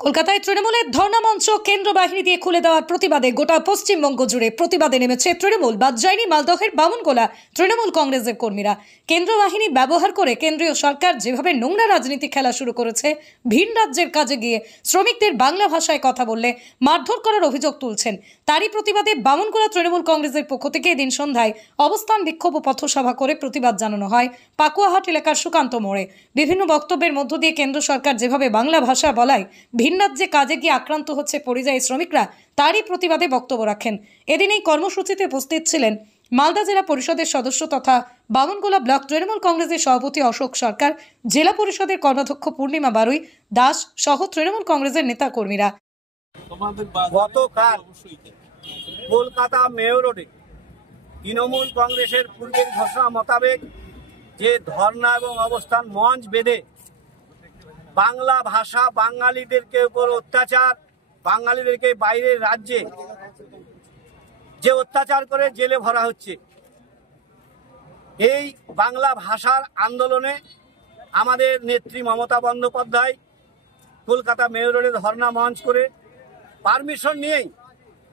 কলকাতায় তৃণমূলের ধর্ণা মঞ্চ কেন্দ্র বাহিনী দিয়ে খুলে দেওয়ার প্রতিবাদে গোটা পশ্চিমবঙ্গ জুড়ে প্রতিবাদে নেমেছে তৃণমূল। বাদ যায়নি মালদহের বামনগোলা তৃণমূল কংগ্রেসের কর্মীরা। কেন্দ্র বাহিনী ব্যবহার করে কেন্দ্রীয় সরকার যেভাবে নোংরা রাজনীতি খেলা শুরু করেছে, ভিন রাজ্যের কাজে গিয়ে শ্রমিকদের বাংলা ভাষায় কথা বললে মারধর করার অভিযোগ তুলছেন। তারই প্রতিবাদে বামনগোলা তৃণমূল কংগ্রেসের পক্ষ থেকে এদিন সন্ধ্যায় অবস্থান বিক্ষোভ ও পথসভা করে প্রতিবাদ জানানো হয় পাকুয়াহাট এলাকার সুকান্ত মোড়ে। বিভিন্ন বক্তব্যের মধ্য দিয়ে কেন্দ্র সরকার যেভাবে বাংলা ভাষা বলায় ভিন রাজ্যে কাজে গিয়ে আক্রান্ত হচ্ছে পরিযায়ী শ্রমিকরা, তারই প্রতিবাদে বক্তব্য রাখেন। এদিন এই কর্মসূচিতে উপস্থিত ছিলেন মালদা জেলা পরিষদের সদস্য তথা বামনগোলা ব্লক তৃণমূল কংগ্রেসের সভাপতি অশোক সরকার, জেলা পরিষদের কর্মাধ্যক্ষ পূর্ণিমা বারুই দাস সহ তৃণমূল কংগ্রেসের নেতা কর্মীরা। গতকাল কলকাতা মেয়র রোডে তৃণমূল কংগ্রেসের পূর্বের ঘোষণা মোতাবেক যে ধর্ণা এবং অবস্থান মঞ্চ বেঁধে বাংলা ভাষা বাঙালিদেরকে উপর অত্যাচার, বাঙালিদেরকে বাইরের রাজ্যে যে অত্যাচার করে জেলে ভরা হচ্ছে, এই বাংলা ভাষার আন্দোলনে আমাদের নেত্রী মমতা বন্দ্যোপাধ্যায় কলকাতা মেয়র রোডে ধর্ণা মঞ্চ করে পারমিশন নিয়েই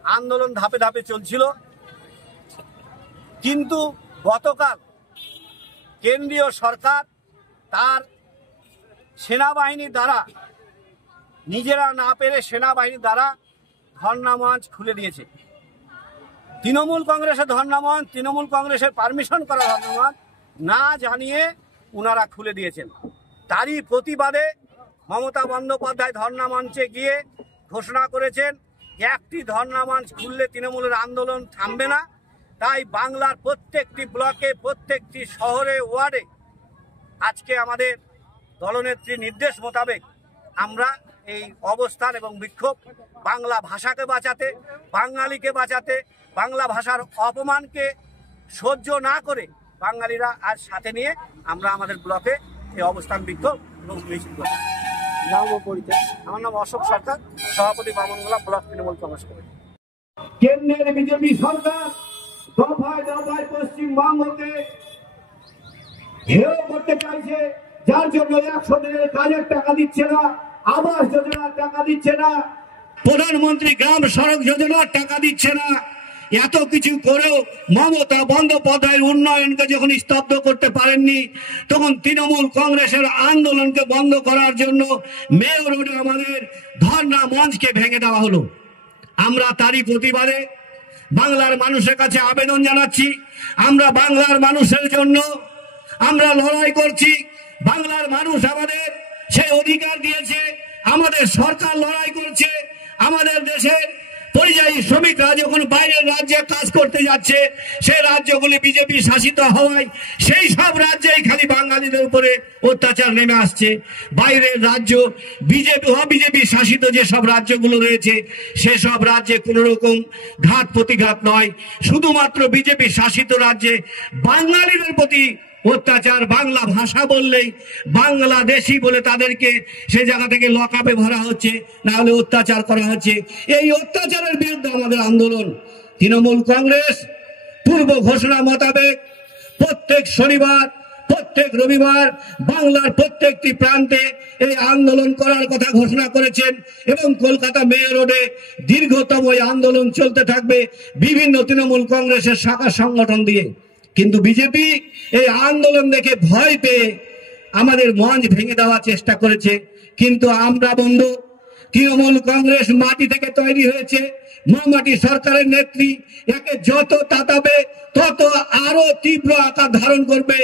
আন্দোলন ধাপে ধাপে চলছিল। কিন্তু গতকাল কেন্দ্রীয় সরকার তার সেনাবাহিনীর দ্বারা, নিজেরা না পেরে সেনাবাহিনীর দ্বারা ধর্ণা মঞ্চ খুলে দিয়েছে। তৃণমূল কংগ্রেসের ধর্ণা মঞ্চ, তৃণমূল কংগ্রেসের পারমিশন করা ধর্ণা মঞ্চ না জানিয়ে ওনারা খুলে দিয়েছেন। তারই প্রতিবাদে মমতা বন্দ্যোপাধ্যায় ধর্ণা মঞ্চে গিয়ে ঘোষণা করেছেন, একটি ধর্ণা মঞ্চ খুললে তৃণমূলের আন্দোলন থামবে না। তাই বাংলার প্রত্যেকটি ব্লকে, প্রত্যেকটি শহরে, ওয়ার্ডে আজকে আমাদের দলনেত্রীর নির্দেশ মোতাবেক আমরা এই অবস্থান এবং বিক্ষোভ বাংলা ভাষাকে বাঁচাতে, বাঙালিকে বাঁচাতে, বাংলা ভাষার অপমানকে সহ্য না করে বাঙালিরা আজ সাথে নিয়ে আমরা আমাদের ব্লকে এই অবস্থান বিক্ষোভ এবং মিছিল করি। নাম ও পরিচয়, আমার নাম অশোক সরকার, সভাপতি বামনগোলা ব্লক তৃণমূল কংগ্রেস কমিটি। কেন্দ্রের বিজেপি সরকার দফায় দফায় পশ্চিমবঙ্গকে হেয় করতে চাইছে, যার জন্য 100 দিনের কাজের টাকা দিচ্ছে না, আবাস যোজনার টাকা দিচ্ছে না, প্রধানমন্ত্রী গ্রাম সড়ক যোজনার টাকা দিচ্ছে না। এত কিছু করেও মমতা বন্দ্যোপাধ্যায়ের উন্নয়নকে যখন স্তব্ধ করতে পারেননি, তখন তৃণমূল কংগ্রেসের আন্দোলনকে বন্ধ করার জন্য মেয়র রোডে আমাদের ধর্ণা মঞ্চকে ভেঙে দেওয়া হলো। আমরা তারই প্রতিবাদে বাংলার মানুষের কাছে আবেদন জানাচ্ছি, আমরা বাংলার মানুষের জন্য আমরা লড়াই করছি। বাংলার মানুষ আমাদের সেই অধিকার দিয়েছে, আমাদের সরকার লড়াই করছে। আমাদের দেশের পরিযায়ী শ্রমিকরা যখন বাইরের রাজ্যে কাজ করতে যাচ্ছে, সেই রাজ্যগুলি বিজেপি শাসিত হওয়ায় সেই সব রাজ্যেই খালি বাঙালিদের উপরে অত্যাচার নেমে আসছে। বাইরের রাজ্য বিজেপি শাসিত যেসব রাজ্যগুলো রয়েছে, সেসব রাজ্যে কোনো রকম ঘাত প্রতিঘাত নয়, শুধুমাত্র বিজেপি শাসিত রাজ্যে বাঙালিদের প্রতি অত্যাচার। বাংলা ভাষা বললেই বাংলাদেশি বলে তাদেরকে সে জায়গা থেকে লকআপে ভরা হচ্ছে, না হলে অত্যাচার করা হচ্ছে। এই অত্যাচারের বিরুদ্ধে আমাদের আন্দোলন। তৃণমূল কংগ্রেস পূর্ব ঘোষণা মোতাবেক প্রত্যেক শনিবার, প্রত্যেক রবিবার বাংলার প্রত্যেকটি প্রান্তে এই আন্দোলন করার কথা ঘোষণা করেছেন এবং কলকাতা মেয়র রোডে দীর্ঘতম এই আন্দোলন চলতে থাকবে বিভিন্ন তৃণমূল কংগ্রেসের শাখা সংগঠন দিয়ে। কিন্তু বিজেপি এই আন্দোলন দেখে ভয় পেয়ে আমাদের মঞ্চ ভেঙে দেওয়ার চেষ্টা করেছে। কিন্তু আমরা বন্ধু, তৃণমূল কংগ্রেস মাটি থেকে তৈরি হয়েছে, মমতা সরকারের নেত্রী একে যত তাতাবে তত আরো তীব্র আকার ধারণ করবে।